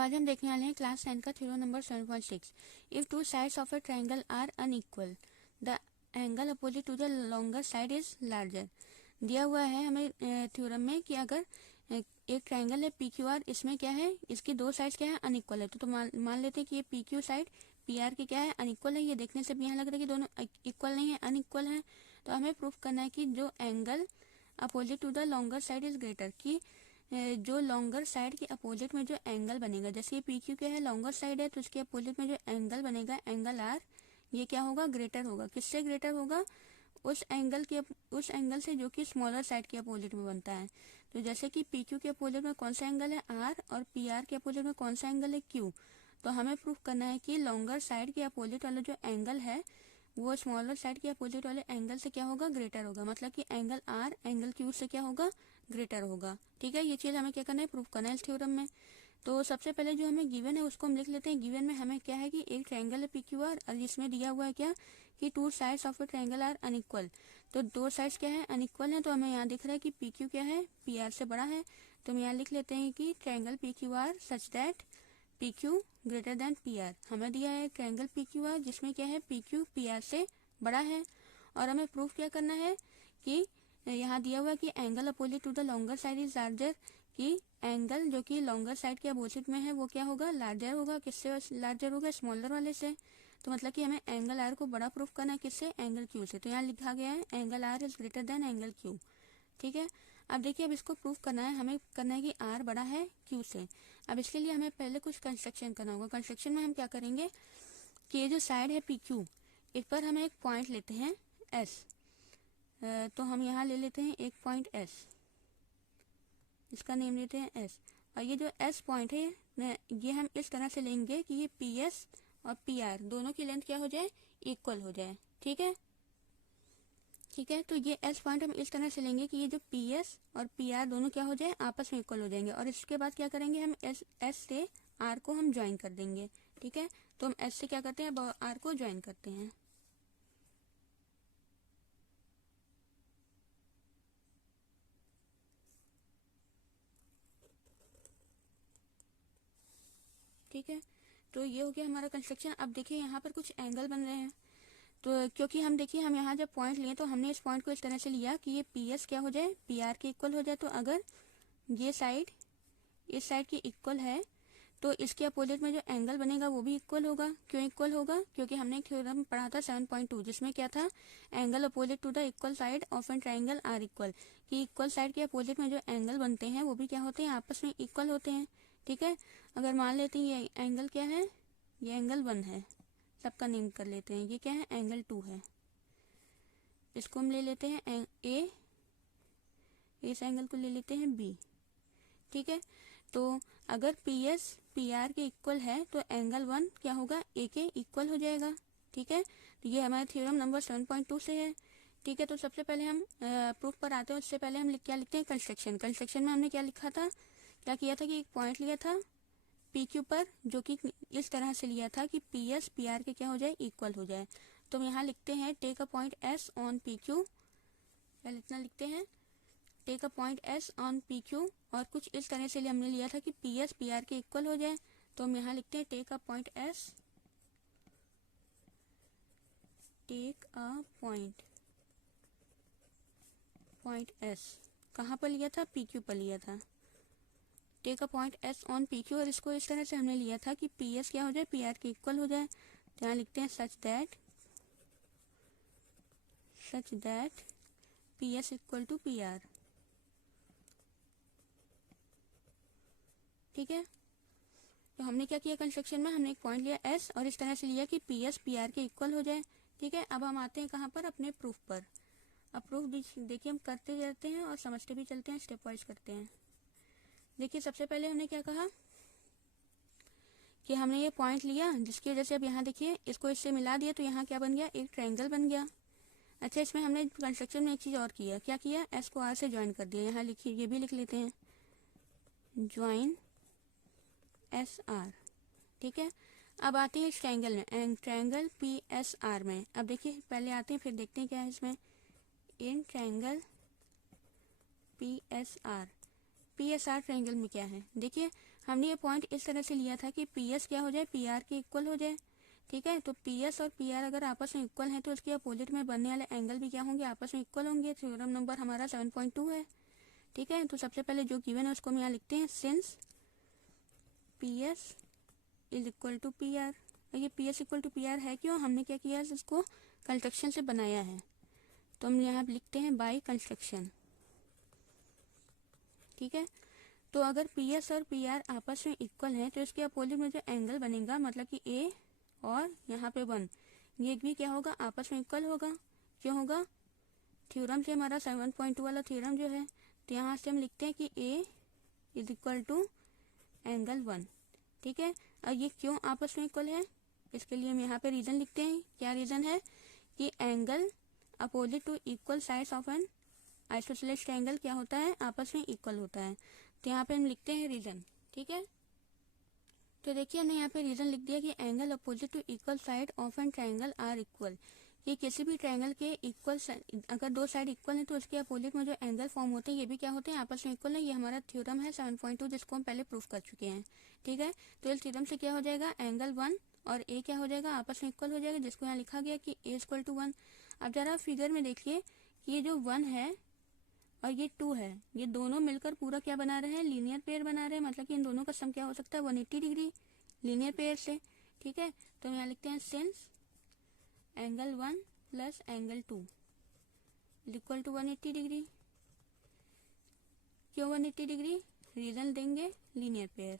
आज हम देखने वाले हैं क्लास 10 का theorem number 7.6। If two sides of a triangle are unequal the angle opposite to the longer side is larger. दिया हुआ है हमें थ्योरम में कि अगर एक ट्रायंगल है पी क्यू आर, इसमें क्या है, इसकी दो साइड्स क्या है, अनइक्वल है। तो मान लेते हैं कि ये P Q side P R की क्या है, अनइक्वल है। ये देखने से भी यहाँ लग रहा है कि दोनों इक्वल नहीं है, अनइक्वल है। तो हमें प्रूफ करना है कि जो angle opposite to the longer side is greater, की जो लॉन्गर साइड के अपोजिट में जो एंगल बनेगा, जैसे ये पी क्यू क्या है, लॉन्गर साइड है, तो इसके अपोजिट में जो एंगल बनेगा, एंगल आर, ये क्या होगा, ग्रेटर होगा। किससे ग्रेटर होगा? उस एंगल से जो कि स्मॉलर साइड के अपोजिट में बनता है। तो जैसे कि पी क्यू के अपोजिट में कौन सा एंगल है, आर, और पी आर के अपोजिट में कौन सा एंगल है, क्यू। तो हमें प्रूफ करना है कि लॉन्गर साइड के अपोजिट वाला जो एंगल है वो स्मॉलर साइड के अपोजिट वाले एंगल से क्या होगा, ग्रेटर होगा। मतलब कि एंगल आर एंगल क्यू से क्या होगा, ग्रेटर होगा। ठीक है, ये चीज हमें क्या करना है, प्रूफ करना है इस थ्योरम में। तो सबसे पहले जो हमें गिवन है उसको हम लिख लेते हैं। गिवन में हमें क्या है कि एक ट्रायंगल है पी क्यू आर, और जिसमें दिया हुआ है क्या कि two sides of a triangle are unequal. तो दो साइड्स क्या है, अनइक्वल है। तो हमें यहाँ दिख रहा है कि पी क्यू क्या है, पी आर से बड़ा है। तो हम यहाँ लिख लेते हैं कि triangle P Q R such that P Q greater than P R. हमें दिया है ट्रायंगल पी क्यू आर जिसमें क्या है, पी क्यू पी आर से बड़ा है। और हमें प्रूफ क्या करना है कि यहाँ दिया हुआ है कि angle opposite to the longer side is larger, कि एंगल जो कि लॉन्गर साइड के अपोजिट में है वो क्या होगा, लार्जर होगा। किससे लार्जर होगा, स्मॉलर वाले से। तो मतलब कि हमें एंगल आर को बड़ा प्रूफ करना है, किससे, एंगल क्यू से। तो यहाँ लिखा गया है angle R is greater than angle Q. ठीक है, अब देखिए, अब इसको प्रूफ करना है, हमें करना है कि आर बड़ा है क्यू से। अब इसके लिए हमें पहले कुछ कंस्ट्रक्शन करना होगा। कंस्ट्रक्शन में हम क्या करेंगे कि ये जो साइड है पी क्यू, इस पर हम एक पॉइंट लेते हैं एस। तो हम यहाँ ले लेते हैं एक पॉइंट एस, इसका नेम लेते हैं एस। और ये जो एस पॉइंट है ये हम इस तरह से लेंगे कि ये पी एस और पी आर दोनों की लेंथ क्या हो जाए, इक्वल हो जाए। ठीक है, ठीक है। तो ये एस पॉइंट हम इस तरह से लेंगे कि ये जो पी एस और पी आर दोनों क्या हो जाए, आपस में इक्वल हो जाएंगे। और इसके बाद क्या करेंगे, हम एस से आर को हम ज्वाइन कर देंगे। ठीक है, तो हम एस से क्या करते हैं, आर को ज्वाइन करते हैं। ठीक है, तो ये हो गया हमारा कंस्ट्रक्शन। अब देखिए यहाँ पर कुछ एंगल बन रहे हैं। तो क्योंकि हम देखिए, हम यहाँ जब पॉइंट लिए तो हमने इस पॉइंट को इस तरह से लिया कि ये पी एस क्या हो जाए, पी आर के इक्वल हो जाए। तो अगर ये साइड इस साइड की इक्वल है तो इसके अपोजिट में जो एंगल बनेगा वो भी इक्वल होगा। क्यों इक्वल होगा, क्योंकि हमने एक थ्योरम पढ़ा था 7.2 जिसमें क्या था, angle opposite to the equal side of an triangle are equal, कि इक्वल साइड के अपोजिट में जो एंगल बनते हैं वो भी क्या होते हैं, आपस में इक्वल होते हैं। ठीक है, अगर मान लेते हैं ये एंगल क्या है, ये एंगल 1 है, सबका नेम कर लेते हैं। ये क्या है, एंगल 2 है। इसको हम ले लेते हैं ए, इस एंगल को ले लेते हैं बी। ठीक है, तो अगर पी एस पी आर के इक्वल है तो एंगल 1 क्या होगा, ए के इक्वल हो जाएगा। ठीक है, तो ये हमारा थ्योरम नंबर 7.2 से है। ठीक है, तो सबसे पहले हम प्रूफ पर आते हैं। उससे पहले हम क्या लिखते हैं, कंस्ट्रक्शन। कंस्ट्रक्शन में हमने क्या लिखा था, क्या किया था कि एक पॉइंट लिया था पी क्यू पर, जो कि इस तरह से लिया था कि पी एस पी आर के क्या हो जाए, इक्वल हो जाए। तो हम यहाँ लिखते हैं take a point S on P Q. क्या लिखना, लिखते हैं take a point S on P Q. और कुछ इस तरह से हमने लिया था कि पी एस पी आर के इक्वल हो जाए। तो हम यहाँ लिखते हैं take a point S, take a point S कहाँ पर लिया था, पी क्यू पर लिया था। Take a point S on P Q, और इसको इस तरह से हमने लिया था कि पी एस क्या हो जाए, पी आर के इक्वल हो जाए। तो यहाँ लिखते हैं such that P S equal to P R. ठीक है, तो हमने क्या किया, कंस्ट्रक्शन में हमने एक पॉइंट लिया एस और इस तरह से लिया कि पी एस पी आर के इक्वल हो जाए। ठीक है, अब हम आते हैं कहाँ पर, अपने प्रूफ पर। अब प्रूफ देखिए हम करते जाते हैं और समझते भी चलते हैं, स्टेप वाइज करते हैं। देखिए सबसे पहले हमने क्या कहा कि हमने ये पॉइंट लिया जिसकी वजह से, अब यहाँ देखिए इसको इससे मिला दिया तो यहाँ क्या बन गया, एक ट्रायंगल बन गया। अच्छा, इसमें हमने कंस्ट्रक्शन में एक चीज और किया, क्या किया, एस को आर से ज्वाइन कर दिया। यहाँ लिखिए, ये भी लिख लेते हैं, ज्वाइन एस आर। ठीक है, अब आते हैं इस ट्रायंगल में, ट्रायंगल पी एस आर में। अब देखिए पहले आते हैं फिर देखते हैं क्या है इसमें। In triangle P S R, P S R triangle में क्या है, देखिए हमने ये पॉइंट इस तरह से लिया था कि पी एस क्या हो जाए, पी आर के इक्वल हो जाए। ठीक है, तो पी एस और पी आर अगर आपस में इक्वल हैं तो उसके अपोजिट में बनने वाले एंगल भी क्या होंगे, आपस में इक्वल होंगे। थ्योरम नंबर हमारा 7.2 है। ठीक है, तो सबसे पहले जो गिवन है उसको हम यहाँ लिखते हैं, since P S is equal to P R. ये P S equal to P R है क्यों, हमने क्या किया है, इसको कंस्ट्रक्शन से बनाया है, तो हम यहाँ लिखते हैं बाय कंस्ट्रक्शन। ठीक है, तो अगर पी एस और पी आर आपस में इक्वल हैं तो इसके अपोजिट में जो एंगल बनेगा, मतलब कि ए और यहाँ पे 1, ये भी क्या होगा, आपस में इक्वल होगा। क्यों होगा, थ्योरम से हमारा 7.2 वाला थ्योरम जो है, तो यहाँ से हम लिखते हैं कि ए इज इक्वल टू एंगल 1। ठीक है, और ये क्यों आपस में इक्वल है, इसके लिए हम यहाँ पे रीजन लिखते हैं। क्या रीजन है कि angle opposite to equal sides of an isosceles triangle क्या होता है, आपस में इक्वल होता है। तो यहाँ पे हम लिखते हैं रीजन। ठीक है, तो देखिए हमने यहाँ पे रीजन लिख दिया कि angle opposite to equal side of an triangle are equal. कि किसी भी ट्रायंगल के इक्वल, अगर दो साइड इक्वल है तो उसके अपोजिट में जो एंगल फॉर्म होते हैं ये भी क्या होते हैं, आपस में इक्वल है। ये हमारा थ्योरम है 7.2 जिसको हम पहले प्रूफ कर चुके हैं। ठीक है, तो इस थ्योरम से क्या हो जाएगा, एंगल 1 और ए क्या हो जाएगा, आपस में इक्वल हो जाएगा, जिसको यहाँ लिखा गया कि ए इक्वल टू 1। अब जरा फिगर में देखिए कि ये जो 1 है और ये 2 है, ये दोनों मिलकर पूरा क्या बना रहे हैं, लीनियर पेयर बना रहे हैं। मतलब कि इन दोनों का सम क्या हो सकता है, 180 डिग्री लीनियर पेयर से। ठीक है, तो हम यहाँ लिखते हैं since angle 1 plus angle 2 equal to 180 degree. क्यों 180 डिग्री, रीजन देंगे लीनियर पेयर।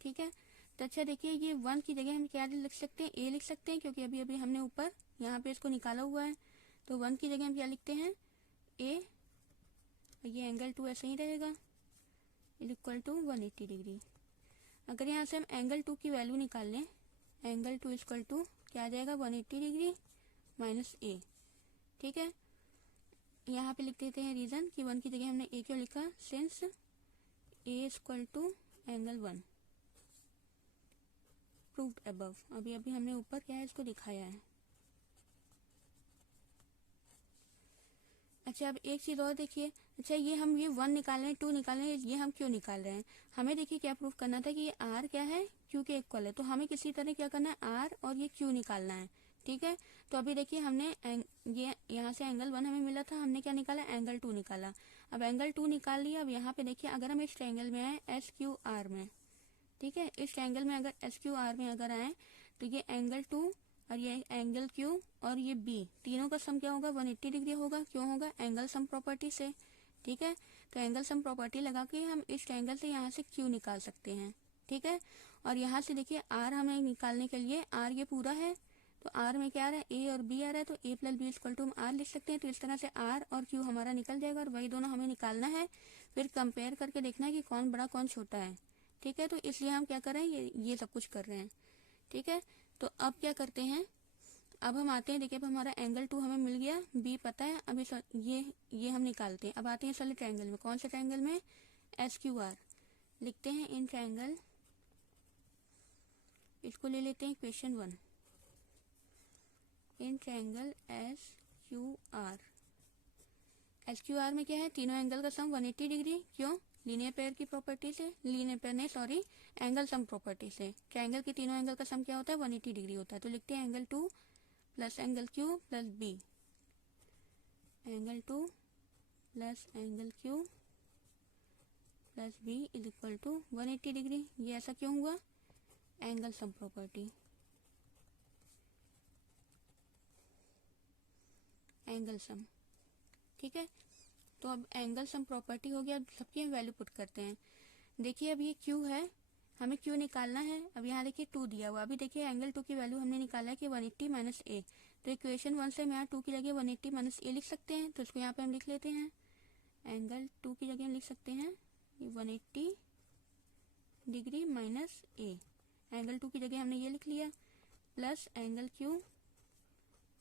ठीक है, तो अच्छा देखिए ये 1 की जगह हम क्या लिख सकते हैं, ए लिख सकते हैं, क्योंकि अभी अभी हमने ऊपर यहाँ पे इसको निकाला हुआ है। तो 1 की जगह हम क्या लिखते हैं, ए, ये एंगल 2 ऐसे ही रहेगा, इक्वल टू 180 डिग्री। अगर यहाँ से हम एंगल 2 की वैल्यू निकाल लें, एंगल 2 इक्वल टू क्या आ जाएगा, 180 डिग्री माइनस ए। ठीक है, यहाँ पे लिख देते हैं रीजन कि 1 की जगह हमने ए क्यों लिखा, since A equal to angle 1 proved above. अभी अभी हमने ऊपर क्या है इसको दिखाया है। अच्छा, अब एक चीज और देखिए। अच्छा, ये हम ये 1 निकाल रहे हैं, 2 निकाल रहे हैं, ये हम क्यों निकाल रहे हैं, हमें देखिए क्या प्रूफ करना था कि ये आर क्या है, क्यू के इक्वल है। तो हमें किसी तरह क्या करना है, आर और ये क्यू निकालना है। ठीक है, तो अभी देखिए हमने ये यहाँ से एंगल 1 हमें मिला था, हमने क्या निकाला, एंगल 2 निकाला। अब एंगल 2 निकाल लिया। अब यहाँ पे देखिए अगर हम इस ट्रायंगल में आए एस क्यू आर में, ठीक है, इस ट्रायंगल में अगर एस क्यू आर में अगर आए तो ये एंगल 2 और ये एंगल क्यू और ये बी, तीनों का सम क्या होगा, 180 डिग्री होगा। क्यों होगा, एंगल सम प्रॉपर्टी से। ठीक है, तो एंगल सम प्रॉपर्टी लगा के हम इस ट्रायंगल से यहाँ से क्यू निकाल सकते हैं। ठीक है, और यहाँ से देखिए आर हमें निकालने के लिए, आर ये पूरा है, तो आर में क्या आ रहा है, ए और बी आ रहा है, तो ए प्लस बी इक्वल टू हम आर लिख सकते हैं। तो इस तरह से आर और क्यू हमारा निकल जाएगा और वही दोनों हमें निकालना है। फिर कंपेयर करके देखना है कि कौन बड़ा कौन छोटा है। ठीक है, तो इसलिए हम क्या कर रहे हैं, ये सब कुछ कर रहे हैं। ठीक है, तो अब क्या करते हैं, अब हम आते हैं, देखिए अब हमारा एंगल 2 हमें मिल गया, बी पता है, अभी ये हम निकालते हैं। अब आते हैं इस वाले ट्रायंगल में, कौन से ट्रायंगल में, एस क्यू आर लिखते हैं इन ट्रायंगल, इसको ले लेते हैं equation 1। In triangle S Q R, S Q R में क्या है, तीनों एंगल का सम 180 डिग्री। क्यों, लीनियर पेयर की प्रॉपर्टी से, लीनियर पेयर नहीं सॉरी, एंगल सम प्रॉपर्टी से। ट्रायंगल के तीनों एंगल का सम क्या होता है, 180 डिग्री होता है। तो लिखते हैं angle 2 plus angle Q plus B, angle 2 plus angle Q plus B is equal to 180 degree. ये ऐसा क्यों हुआ, angle sum property, angle sum. ठीक है, तो अब एंगल सम प्रॉपर्टी हो गया। अब सबकी हम वैल्यू पुट करते हैं। देखिए अब ये क्यू है, हमें क्यू निकालना है। अब यहाँ देखिए 2 दिया हुआ, अभी देखिए एंगल 2 की वैल्यू हमने निकाला है कि 180 माइनस ए। तो इक्वेशन 1 से हम यहाँ 2 की जगह 180 माइनस ए लिख सकते हैं। तो इसको यहाँ पे हम लिख लेते हैं, एंगल 2 की जगह हम लिख सकते हैं 180 डिग्री माइनस ए। एंगल 2 की जगह हमने ये लिख लिया, plus angle Q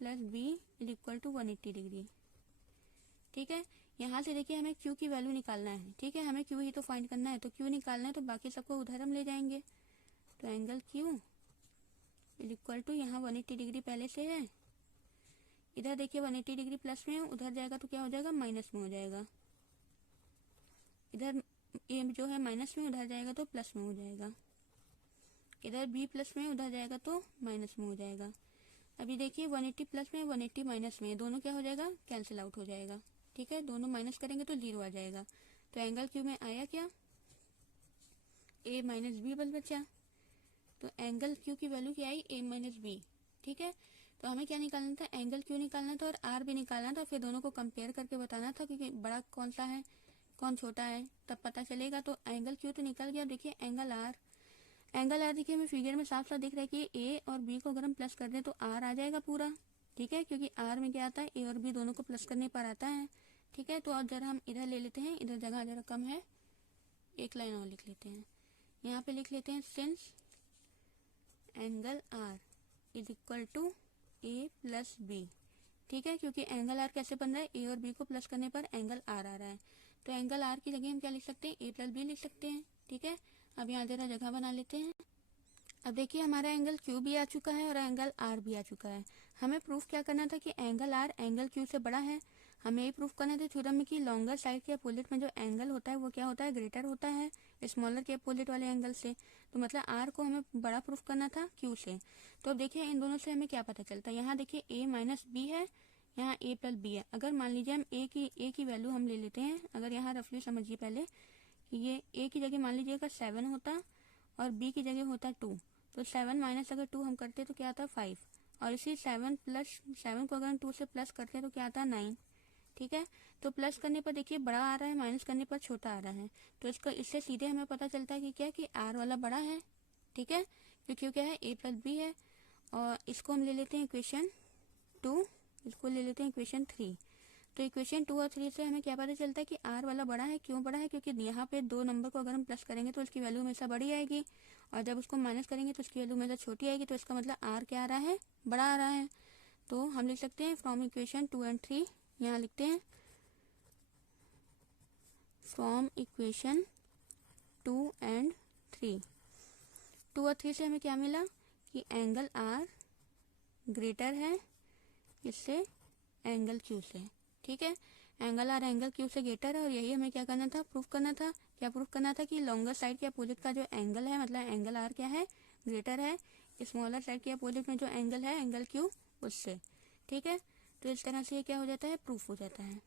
plus B is equal to 180 degree. ठीक है, यहाँ से देखिए हमें क्यू की वैल्यू निकालना है। ठीक है, हमें क्यू ही तो फाइंड करना है, तो क्यू निकालना है, तो बाकी सबको उधर हम ले जाएंगे। तो angle Q is equal to, यहाँ 180 डिग्री पहले से है, इधर देखिए 180 डिग्री प्लस में है, उधर जाएगा तो क्या हो जाएगा, माइनस में हो जाएगा। इधर ए जो है माइनस में, उधर जाएगा तो प्लस में हो जाएगा, इधर बी प्लस में, उधर जाएगा तो माइनस में हो जाएगा। अभी देखिए 180 प्लस में 180 माइनस में, दोनों क्या हो जाएगा, कैंसिल आउट हो जाएगा। ठीक है, दोनों माइनस करेंगे तो 0 आ जाएगा। तो एंगल क्यू में आया क्या, ए माइनस बी बल बचा। तो एंगल क्यू की वैल्यू क्या आई, ए माइनस बी। ठीक है, तो हमें क्या निकालना था, एंगल क्यू निकालना था और आर भी निकालना था। फिर दोनों को कंपेयर करके बताना था कि बड़ा कौन सा है, कौन छोटा है, तब पता चलेगा। तो एंगल क्यू तो निकल गया। देखिए एंगल आर, देखिए हमें फिगर में साफ साफ दिख रहा है कि ए और बी को अगर हम प्लस कर दें तो आर आ जाएगा पूरा। ठीक है, क्योंकि आर में क्या आता है, ए और बी दोनों को प्लस करने पर आता है। ठीक है, तो अब जरा हम इधर ले लेते हैं, इधर जगह जरा कम है, एक लाइन और लिख लेते हैं। यहाँ पे लिख लेते हैं since angle R is equal to A plus B. ठीक है, क्योंकि एंगल आर कैसे बन रहा है, ए और बी को प्लस करने पर एंगल आर आ रहा है। तो एंगल आर की जगह हम क्या लिख सकते हैं, ए प्लस बी लिख सकते हैं। ठीक है, अब यहाँ जरा जगह बना लेते हैं। अब देखिए हमारा एंगल क्यू भी आ चुका है और एंगल आर भी आ चुका है। हमें प्रूफ क्या करना था कि एंगल आर एंगल क्यू से बड़ा है। हमें ये प्रूफ करना था थ्योरम में कि लॉन्गर साइड के अपोजिट में जो एंगल होता है वो क्या होता है, ग्रेटर होता है स्मॉलर के अपोजिट वाले एंगल से। तो मतलब आर को हमें बड़ा प्रूफ करना था क्यू से। तो अब देखिए इन दोनों से हमें क्या पता चलता है, यहाँ देखिए ए माइनस बी है, यहाँ ए प्लस बी है। अगर मान लीजिए हम ए की वैल्यू हम ले लेते हैं, अगर यहाँ रफली समझिए पहले कि ये ए की जगह मान लीजिए अगर 7 होता और बी की जगह होता 2, तो 7 माइनस अगर 2 हम करते तो क्या आता 5, और इसी 7 प्लस 7 को अगर हम 2 से प्लस करते तो क्या आता 9। ठीक है, तो प्लस करने पर देखिए बड़ा आ रहा है, माइनस करने पर छोटा आ रहा है। तो इससे सीधे हमें पता चलता है कि क्या, कि आर वाला बड़ा है। ठीक है, क्योंकि क्या है, ए प्लस बी है। और इसको हम ले लेते हैं इक्वेशन 2, इसको ले लेते हैं इक्वेशन 3। तो इक्वेशन 2 और 3 से हमें क्या पता चलता है कि आर वाला बड़ा है। क्यों बड़ा है, क्योंकि यहाँ पे दो नंबर को अगर हम प्लस करेंगे तो उसकी वैल्यू हमेशा बड़ी आएगी, और जब उसको माइनस करेंगे तो उसकी वैल्यू हमेशा छोटी आएगी। तो इसका मतलब आर क्या आ रहा है, बड़ा आ रहा है। तो हम लिख सकते हैं फ्रॉम इक्वेशन 2 एंड 3, यहाँ लिखते हैं फ्रॉम इक्वेशन 2 एंड 3। 2 और 3 से हमें क्या मिला कि एंगल आर ग्रेटर है इससे एंगल क्यू से। ठीक है, एंगल आर एंगल क्यू से ग्रेटर है, और यही हमें क्या करना था, प्रूफ करना था। क्या प्रूफ करना था कि लॉन्गर साइड के अपोजिट का जो एंगल है, मतलब एंगल आर क्या है, ग्रेटर है स्मॉलर साइड के अपोजिट में जो एंगल है एंगल क्यू उससे। ठीक है, तो इस तरह से ये क्या हो जाता है, प्रूफ हो जाता है।